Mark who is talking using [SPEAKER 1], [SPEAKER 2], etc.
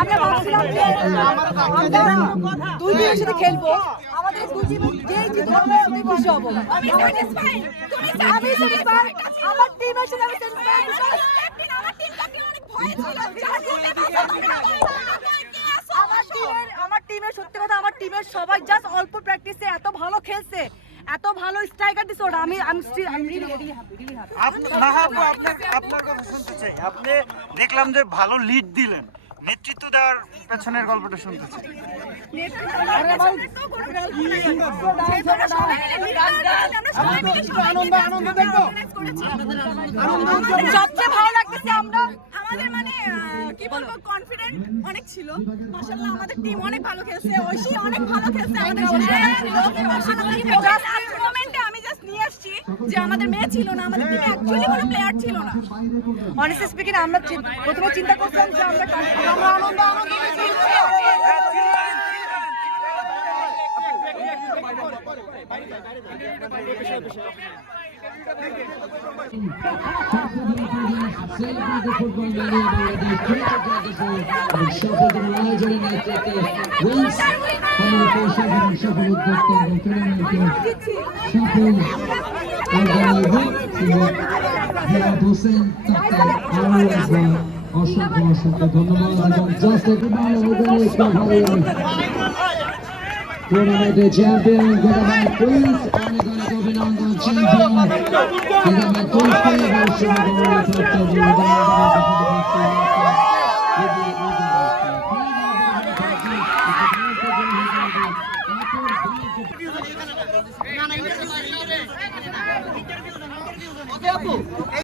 [SPEAKER 1] আমরা ভাবছিলাম যে আমরা দুই দিনের সাথে খেলব আমাদের দুই টিম যে জিতবে আমি খুশি হব আমি স্যাটিসফাইড তুমি আমি স্যাটিসফাইড আমার টিমের সাথে আমি স্যাটিসফাইড আমার টিমটাকে অনেক ভয় ছিল আমার টিমের আমার টিমের সত্যি কথা সবাই জাস্ট অল্প প্র্যাকটিসে এত ভালো খেলছে এত ভালো স্ট্রাইকার দিছে ওরা আমি আমি
[SPEAKER 2] আপনার আপনার কথা শুনতে চাই আপনি দেখলাম যে ভালো লিড দিলেন নেতৃত্ব দেওয়ার পেছনের গল্পটা শুনতে চাই
[SPEAKER 1] আনন্দ আনন্দ দেখব সবচেয়ে ভালো লাগতেছে
[SPEAKER 3] বলব কনফিডেন্ট অনেক ছিল মাশাআল্লাহ আমাদের টিম অনেক ভালো খেলছে ঐশী অনেক ভালো খেলছে আমাদের মোমেন্টে আমি জাস্ট নিয়ে আসছি যে আমাদের মেয়ে ছিল না আমাদের টিমে অ্যাকচুয়ালি কোনো প্লেয়ার ছিল না
[SPEAKER 1] অনেস্টলি স্পিকিং আমরা প্রথমে চিন্তা করছিলাম যে আমরা আমরা আনন্দ আনন্দ
[SPEAKER 4] ফুটবল মেলে বাংলাদেশ ক্রিকেট জাদুঘর এবং সফল আয়োজনের নেতৃত্বে উইংস ফাউন্ডেশন এবং সফল উদ্যোক্তা এবং টুর্নামেন্টের সফল জিয়াদ হোসেন তাকে আরও একবার অসংখ্য অসংখ্য ধন্যবাদ এবং জাস্ট একটু টুর্নামেন্টের চ্যাম্পিয়ন গোলাবাই কুইন্স অনেক অনেক অভিনন্দন চ্যাম্পিয়ন গোলাবাই কুইন্সকে এবং শুভকামনা প্রাপ্ত